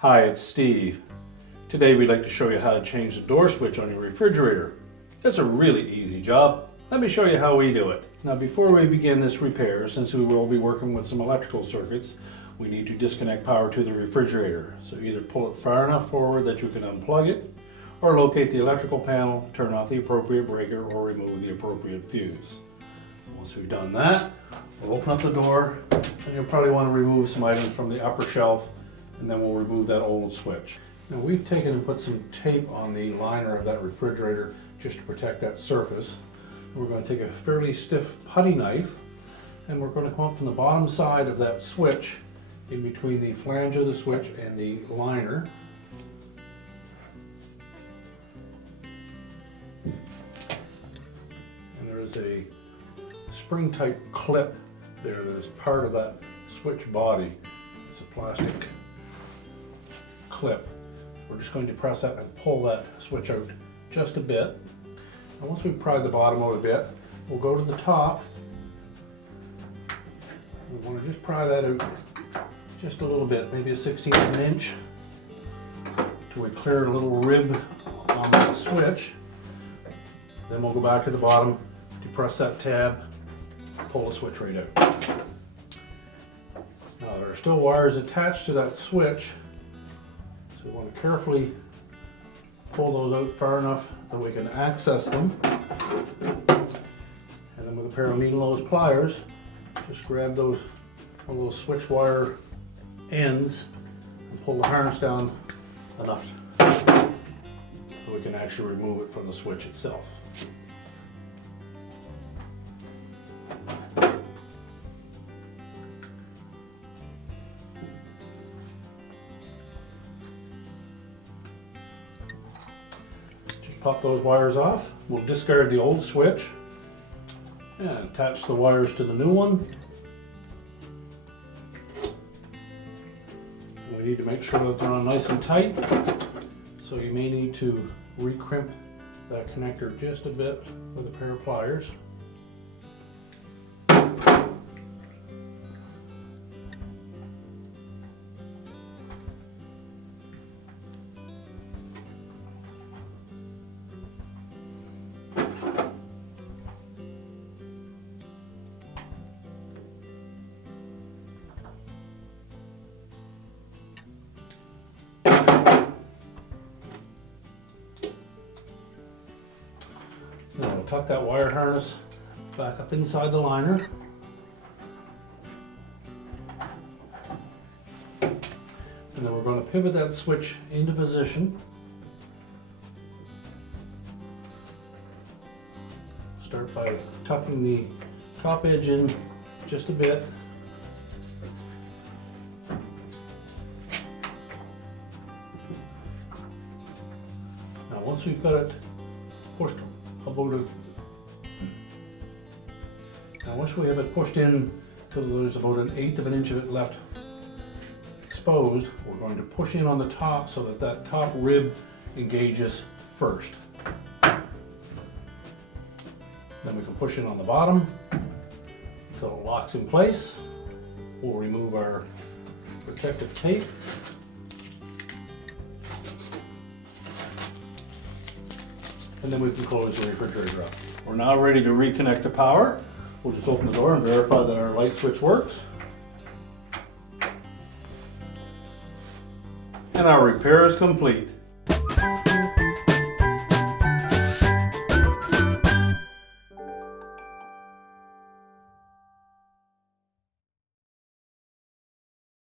Hi, it's Steve. Today we'd like to show you how to change the door switch on your refrigerator. It's a really easy job. Let me show you how we do it. Now before we begin this repair, since we will be working with some electrical circuits, we need to disconnect power to the refrigerator. So either pull it far enough forward that you can unplug it, or locate the electrical panel, turn off the appropriate breaker, or remove the appropriate fuse. Once we've done that, we'll open up the door, and you'll probably want to remove some items from the upper shelf, and then we'll remove that old switch. Now we've taken and put some tape on the liner of that refrigerator just to protect that surface. We're going to take a fairly stiff putty knife, and we're going to come up from the bottom side of that switch in between the flange of the switch and the liner. And there is a spring type clip there that is part of that switch body. It's a plastic clip. We're just going to press that and pull that switch out just a bit. And once we've pried the bottom out a bit, we'll go to the top. We want to just pry that out just a little bit, maybe a 1/16 of an inch, till we clear a little rib on that switch. Then we'll go back to the bottom, depress that tab, pull the switch right out. Now there are still wires attached to that switch, so we want to carefully pull those out far enough that we can access them. And then with a pair of needle nose pliers, just grab those little switch wire ends and pull the harness down enough so we can actually remove it from the switch itself. Pop those wires off. We'll discard the old switch and attach the wires to the new one. And we need to make sure that they're on nice and tight, so you may need to recrimp that connector just a bit with a pair of pliers. Now we'll tuck that wire harness back up inside the liner. And then we're going to pivot that switch into position. Start by tucking the top edge in just a bit. Now once we've got it pushed once we have it pushed in till there's about 1/8 of an inch of it left exposed, we're going to push in on the top so that that top rib engages first. Then we can push in on the bottom until it locks in place. We'll remove our protective tape. And then we can close the refrigerator up. We're now ready to reconnect the power. We'll just open the door and verify that our light switch works. And our repair is complete.